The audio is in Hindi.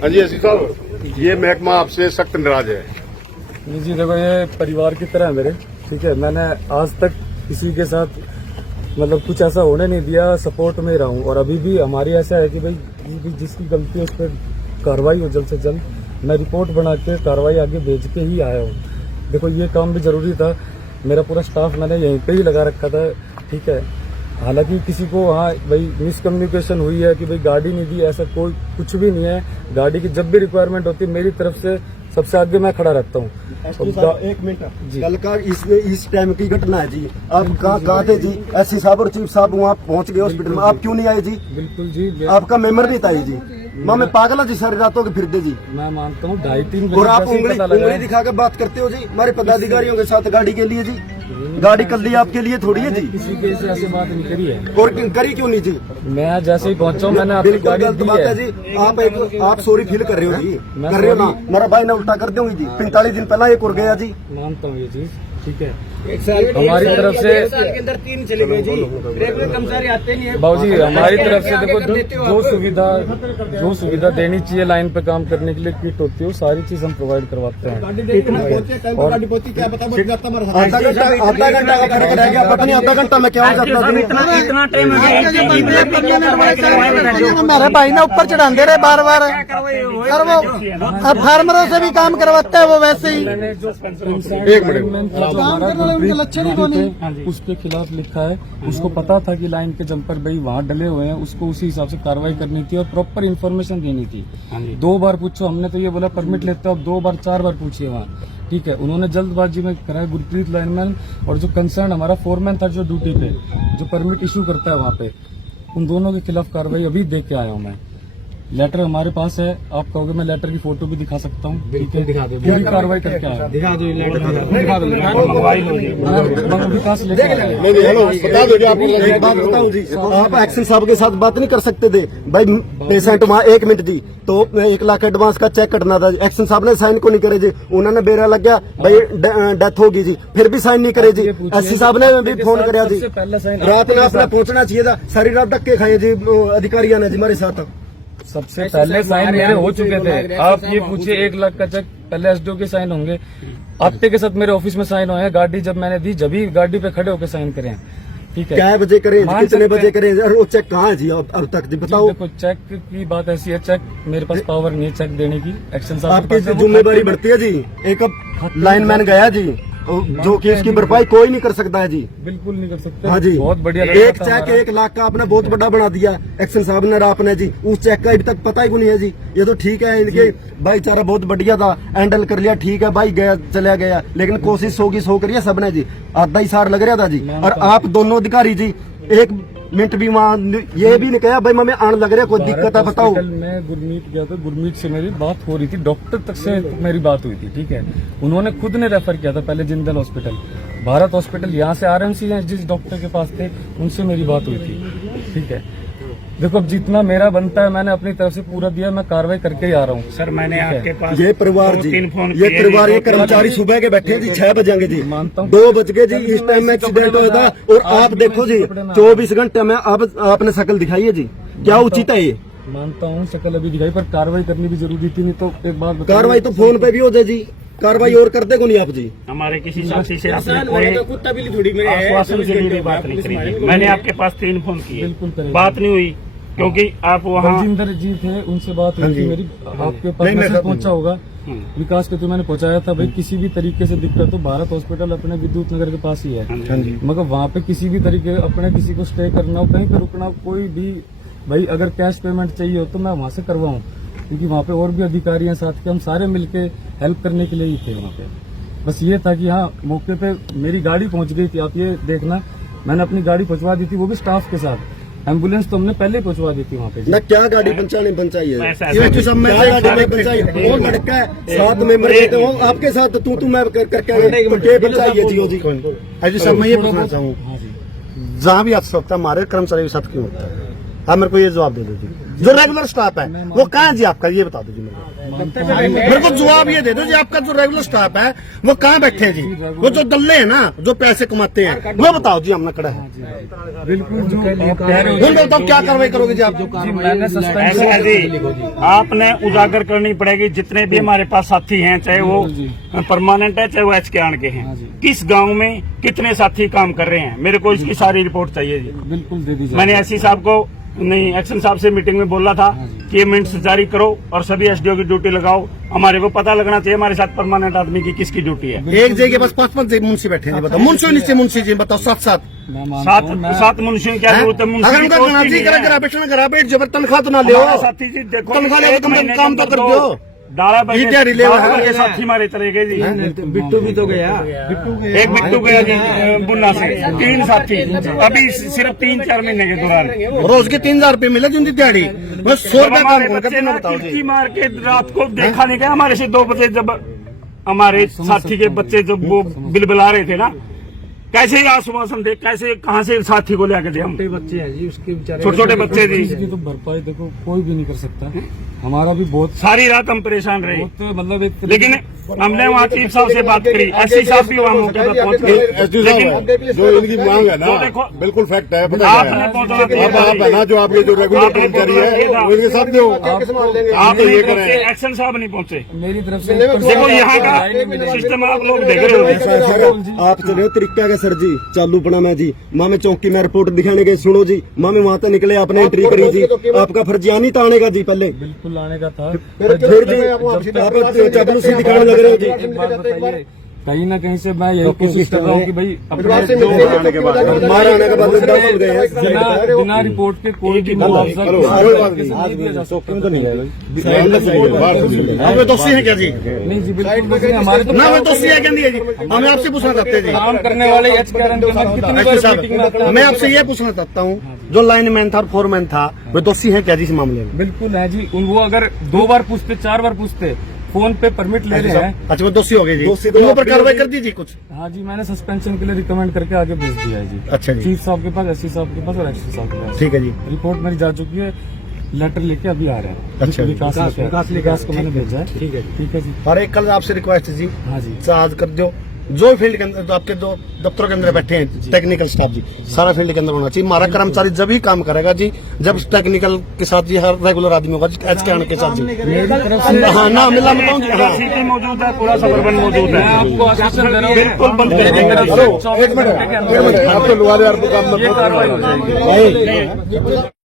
हाँ जी एसपी साहब, ये महकमा आपसे सख्त नाराज है। नहीं जी, देखो ये परिवार की तरह है मेरे, ठीक है। मैंने आज तक किसी के साथ मतलब कुछ ऐसा होने नहीं दिया, सपोर्ट में रहा हूँ। और अभी भी हमारी ऐसा है कि भाई जिसकी गलती है उस पर कार्रवाई हो जल्द से जल्द। मैं रिपोर्ट बना के कार्रवाई आगे भेज के ही आया हूँ। देखो ये काम भी जरूरी था, मेरा पूरा स्टाफ मैंने यहीं पे ही लगा रखा था, ठीक है। हालांकि किसी को वहाँ भाई मिसकम्युनिकेशन हुई है कि भाई गाड़ी नहीं दी, ऐसा कोई कुछ भी नहीं है। गाड़ी की जब भी रिक्वायरमेंट होती है मेरी तरफ से सबसे आगे मैं खड़ा रहता हूँ। एक मिनट जी, कल का इस टाइम की घटना है जी। आप कहाँ थे जी? एसपी साहब और चीफ साहब वहाँ पहुँच गए हॉस्पिटल में, आप क्यों नहीं आए जी? बिल्कुल जी, आपका मेंबर नहीं था जी। माँ मैं पागल जी, सारी रातों के फिरते जी। मैं मानता हूँ 2:30 और आप उंगली दिखा कर बात करते हो जी हमारे पदाधिकारियों के साथ गाड़ी के लिए जी। गाड़ी कर ली आपके लिए थोड़ी है जी। किसी के से ऐसी बात नहीं करी है। और करी क्यों नहीं जी? मैं जैसे ही पहुंचा हूँ मैंने आपकी बिल्कुल गाड़ी गलत दी बात है है जी। आप सॉरी फील कर रहे हो जी, कर रहे हो ना? मेरा भाई ने उल्टा कर दूंगी जी। 45 दिन पहला एक और गया जी। मानता हूँ ये चीज, ठीक है। हमारी तरफ से के अंदर 3 चले गए जी। रेलवे कर्मचारी आते नहीं है बाबूजी, हमारी तरफ से देखो जो सुविधा देनी चाहिए लाइन पे काम करने के लिए, किट होती है, वो सारी चीज हम प्रोवाइड करवाते हैं। आधा घंटा का फर्क रह गया, पता नहीं आधा घंटा में क्या हो जाता है। मेरे भाई ने ऊपर चढ़ाते रहे बार बार, और वो फार्मरों से भी काम करवाते हैं वो वैसे ही। एक मिनट, उसके खिलाफ लिखा है, उसको पता था कि लाइन के जंपर भाई वहाँ डले हुए हैं, उसको उसी हिसाब से कार्रवाई करनी थी और प्रॉपर इन्फॉर्मेशन देनी थी। 2 बार पूछो, हमने तो ये बोला परमिट लेते हो, अब 2 बार 4 बार पूछिए वहाँ, ठीक है। उन्होंने जल्दबाजी में कराया। गुरप्रीत लाइनमैन और जो कंसर्न हमारा फोरमैन था जो ड्यूटी पे, जो परमिट इशू करता है वहाँ पे, उन दोनों के खिलाफ कार्रवाई अभी देख के आया हूँ मैं। लेटर हमारे पास है, आप कहोगे मैं लेटर की फोटो भी दिखा सकता हूँ, ठीक है। दिखा दे, पूरी कार्रवाई करके आया। दिखा दो लेटर, दिखा दो विकास लेकर आया। नहीं हेलो, बता दो आप। एक बात बताऊं जी, आप एक्शन साहब के साथ बात नहीं कर सकते थे भाई। पेशेंट वहाँ 1 मिनट जी, तो 1 लाख एडवांस का चेक कटना था। एक्शन साहब ने साइन को नहीं करे जी, उन्होंने बेरा लग गया भाई डेथ होगी जी, फिर भी साइन नहीं करे जी। एसपी साहब ने भी फोन कराया जी, रात में आपने पहुंचना चाहिए था। सारी रात धक्के खाए जी अधिकारियों ने जी हमारे साथ। सबसे पहले साइन मेरे हो चुके थे। आप ये पूछिए 1 लाख का चेक पहले एसडीओ के साइन होंगे, आपके के साथ मेरे ऑफिस में साइन हुए हैं। गाड़ी जब मैंने दी, जब ही गाड़ी पे खड़े होकर साइन करें, ठीक है। क्या बजे करें, कितने बजे करें, और वो चेक कहाँ है जी अब तक जी बताओ। देखो चेक की बात ऐसी है, चेक मेरे पास पावर नहीं है चेक देने की। एक्शन साहब आपकी जिम्मेदारी बढ़ती है जी। एक लाइनमैन गया जी, जो कि इसकी भरपाई कोई नहीं कर सकता है जी। बिल्कुल नहीं कर सकते। हाँ जी, बहुत बढ़िया। एक चेक 1 लाख का आपने बहुत बड़ा बना दिया एक्शन साहब ने, आपने जी उस चेक का अभी तक पता ही नहीं है जी। ये तो ठीक है, इनके भाईचारा बहुत बढ़िया था, हैंडल कर लिया, ठीक है भाई, गया चला गया, लेकिन कोशिश 100 की 100 करिए सबने जी। आधा ही सार लग रहा था जी। और आप दोनों अधिकारी जी 1 मिनट भी वहाँ ये भी नहीं कहा भाई मैं आने लग रहा, कोई दिक्कत है बताओ। मैं गुरमीत गया था, गुरमीत से मेरी बात हो रही थी, डॉक्टर तक से मेरी बात हुई थी, ठीक है। उन्होंने खुद ने रेफर किया था पहले जिंदल हॉस्पिटल, भारत हॉस्पिटल, यहाँ से आरएमसी हैं जिस डॉक्टर के पास थे, उनसे मेरी बात हुई थी, ठीक है। देखो अब जितना मेरा बनता है मैंने अपनी तरफ से पूरा दिया, मैं कार्रवाई करके ही आ रहा हूँ। सर मैंने आपके पास ये परिवार जी, ये परिवार, ये कर्मचारी सुबह के बैठे जी 6 बजेंगे जी, मानता हूँ 2 बज गए जी, इस टाइम में एक्सीडेंट हुआ था। और आप देखो जी 24 घंटे में अब आपने शक्ल दिखाई है जी, क्या उचित है ये? मानता हूँ शक्ल अभी दिखाई, पर कार्रवाई करनी भी जरूरी थी। नहीं तो एक बात कार्रवाई तो फोन पे भी हो जाए जी, कार्रवाई और करते को नहीं आप जी। हमारे किसी साथी से आश्वासन के लिए बात नहीं करी। मैंने आपके पास 3 फोन किए, बिल्कुल बात नहीं हुई, क्योंकि आप वहाँ बलजिंदर जी थे, उनसे बात हुई थी मेरी। आपके पास मैसेज पहुंचा होगा विकास के, तो मैंने पहुंचाया था भाई किसी भी तरीके से दिक्कत हो, भारत हॉस्पिटल अपने विद्युत नगर के पास ही है, मगर वहाँ पे किसी भी तरीके अपने किसी को स्टे करना हो, कहीं पे रुकना हो, कोई भी भाई अगर कैश पेमेंट चाहिए हो तो मैं वहाँ से करवाऊँ, क्योंकि वहाँ पे और भी अधिकारी हैं साथ के, हम सारे मिलके हेल्प करने के लिए ही थे वहाँ पे। बस ये था कि हाँ मौके पे मेरी गाड़ी पहुँच गई थी, आप ये देखना मैंने अपनी गाड़ी पहुँचवा दी थी, वो भी स्टाफ के साथ। एम्बुलेंस तो हमने पहले पहुंचवा दी थी वहाँ पे। ना क्या गाड़ी पंचाई पंचाई है, वो लड़का है 7 मेंबर थे, वो आपके साथ तू मैं करके पंचाई है जी। अजी सर मैं ये पूछना चाहूँ, जहाँ भी आप सकता हमारे कर्मचारी के साथ क्यों होता है, आप मेरे को ये जवाब दे दो जी। जो रेगुलर स्टाफ है वो कहाँ है जी आपका, ये बता दो जी मेरे को जवाब ये दे दो जी, आपका जो रेगुलर स्टाफ है वो कहाँ बैठे हैं जी, वो जो दल्ले हैं ना जो पैसे कमाते हैं वो बताओ जी, हमने खड़ा है बिल्कुल जो आप कह रहे हो उनको बताओ क्या कार्रवाई करोगे जी आप। मैंने ऐसे है जी, आपने उजागर करनी पड़ेगी जितने भी हमारे पास साथी हैं, चाहे वो परमानेंट है चाहे वो एचकेआर के हैं, किस गांव में कितने साथी काम कर रहे हैं, मेरे को इसकी सारी रिपोर्ट चाहिए जी। बिल्कुल दे दीजिए। मैंने एससी साहब को नहीं एक्शन साहब से मीटिंग में बोला था कि ये मिनट्स जारी करो और सभी एसडीओ की ड्यूटी लगाओ, हमारे को पता लगना चाहिए हमारे साथ परमानेंट आदमी की किसकी ड्यूटी है। एक जगह के पास 5-5 मुंशी बैठे हैं, बताओ मुंशी नीचे मुंशी जी बताओ, साथ सात मुंशियों की क्या जरूरत है? अगर मुंशी की उनका पोस्ट ही गणाजी नहीं है। करा बैठ जब तनख्वाह तो ना ले हमारे साथी जी देखो, तनख्वाह ले एक महीने काम तो के कर अंदर दो। दारा ये दिहाड़ी ले रहा है। के साथी हमारे चले गए जी। बिट्टू भी तो गया। एक बिट्टू गया जी बुन्ना से, 3 साथी अभी सिर्फ 3-4 महीने के दौरान। रोज के 3000 रुपए मिले जिनकी दिहाड़ी, बस 100 रुपया हमारे काम बच्चे करते ना बताओ खिड़की जी। मार के रात को देखा नहीं गया, हमारे से 2 बजे जब हमारे साथी के बच्चे जब वो बिलबिला रहे थे ना, कैसे आश्वासन दे, कैसे कहाँ से साथी को लेकर दे हम, बच्चे हैं जी उसके बेचारे, छोटे-छोटे बच्चे जी। इसकी तो भरपाई देखो कोई भी नहीं कर सकता, हमारा भी बहुत सारी रात हम परेशान रहे, मतलब एक लेकिन हमने वहाँ चीफ साहब से बात करी, एससी साहब भी वहाँ मौके पर पहुंच गए, एसडी साहब है, जो इनकी मांग है ना तो देखो, बिल्कुल फैक्ट है, पता है आपने पहुंचना अब आप है ना जो आपके जो रेगुलर कर्मचारी है वो इनके साथ दो, आप तो ये नहीं करें। पहुंचे, एक्शन साहब नहीं पहुंचे। मेरी तरफ से देखो यहाँ का सिस्टम आप लोग देख रहे हो। आप चले हो तरीका का सर जी, चालू पड़ा मैं जी, माँ में चौकी में रिपोर्ट दिखाने गए, सुनो जी, माँ में वहाँ तक निकले, आपने एंट्री करी जी, आपका फर्जियानी ताने का जी पहले, बिल्कुल आने का था। फिर जी आप चापलूसी दिखाने लग रहे हो जी। एक बात बताइए, कहीं ना कहीं से मैं यही कोशिश कर रहा हूँ कि भाई अपने आने के बाद हमारे आने के बाद 10 हो गए हैं, बिना रिपोर्ट के कोई भी मुआवजा कोई बात किसी को नहीं दिया जा सकता। तो नहीं है बात हमें दोषी है क्या जी? नहीं जी बिल्कुल नहीं, हमारे तो ना हमें दोषी है क्या नहीं है जी, हमें आपसे पूछना चाहते हैं जी। काम करने वाले एचकेआर कितनी बार मीटिंग में आते साहब हैं। मैं आपसे ये पूछना चाहता हूँ, जो लाइनमैन था और फोरमैन था वे दोषी है क्या जी इस मामले में? बिल्कुल है जी, वो अगर 2 बार पूछते 4 बार पूछते, फोन पे परमिट ले रहे हैं। अच्छा वो दोषी हो गए जी, उनके ऊपर कार्रवाई कर दीजिए कुछ। हाँ जी, मैंने सस्पेंशन के लिए रिकमेंड करके आगे भेज दिया है जी। अच्छा जी, चीफ साहब के पास, एससी साहब के पास और एससी साहब के पास ठीक है जी। रिपोर्ट मेरी जा चुकी है, लेटर लेके अभी आ रहा है। अच्छा, विकास को मैंने भेजा है। ठीक है जी। और एक कल आपसे रिक्वेस्ट है जी, हाँ जी, आज कर दो, जो फील्ड के अंदर, जो आपके जो दफ्तरों के अंदर बैठे हैं टेक्निकल स्टाफ जी, सारा फील्ड के अंदर होना चाहिए। हमारा कर्मचारी जब ही काम करेगा जी जब टेक्निकल के साथ जी हर रेगुलर आदमी होगा एचकेआर के साथ जी। मेरी तरफ से हाँ ना मिला बताऊँ जी, हाँ सीटी मौजूद है, पूरा सबर्बन मौजूद है। आपको आश्वासन दे रहा हूँ, बिल्कुल बंद कर मेरी तरफ से 24 घंटे के अंदर आप तो लुआ यार दुकान में ये कार्रवाई हो जाएगी। भाई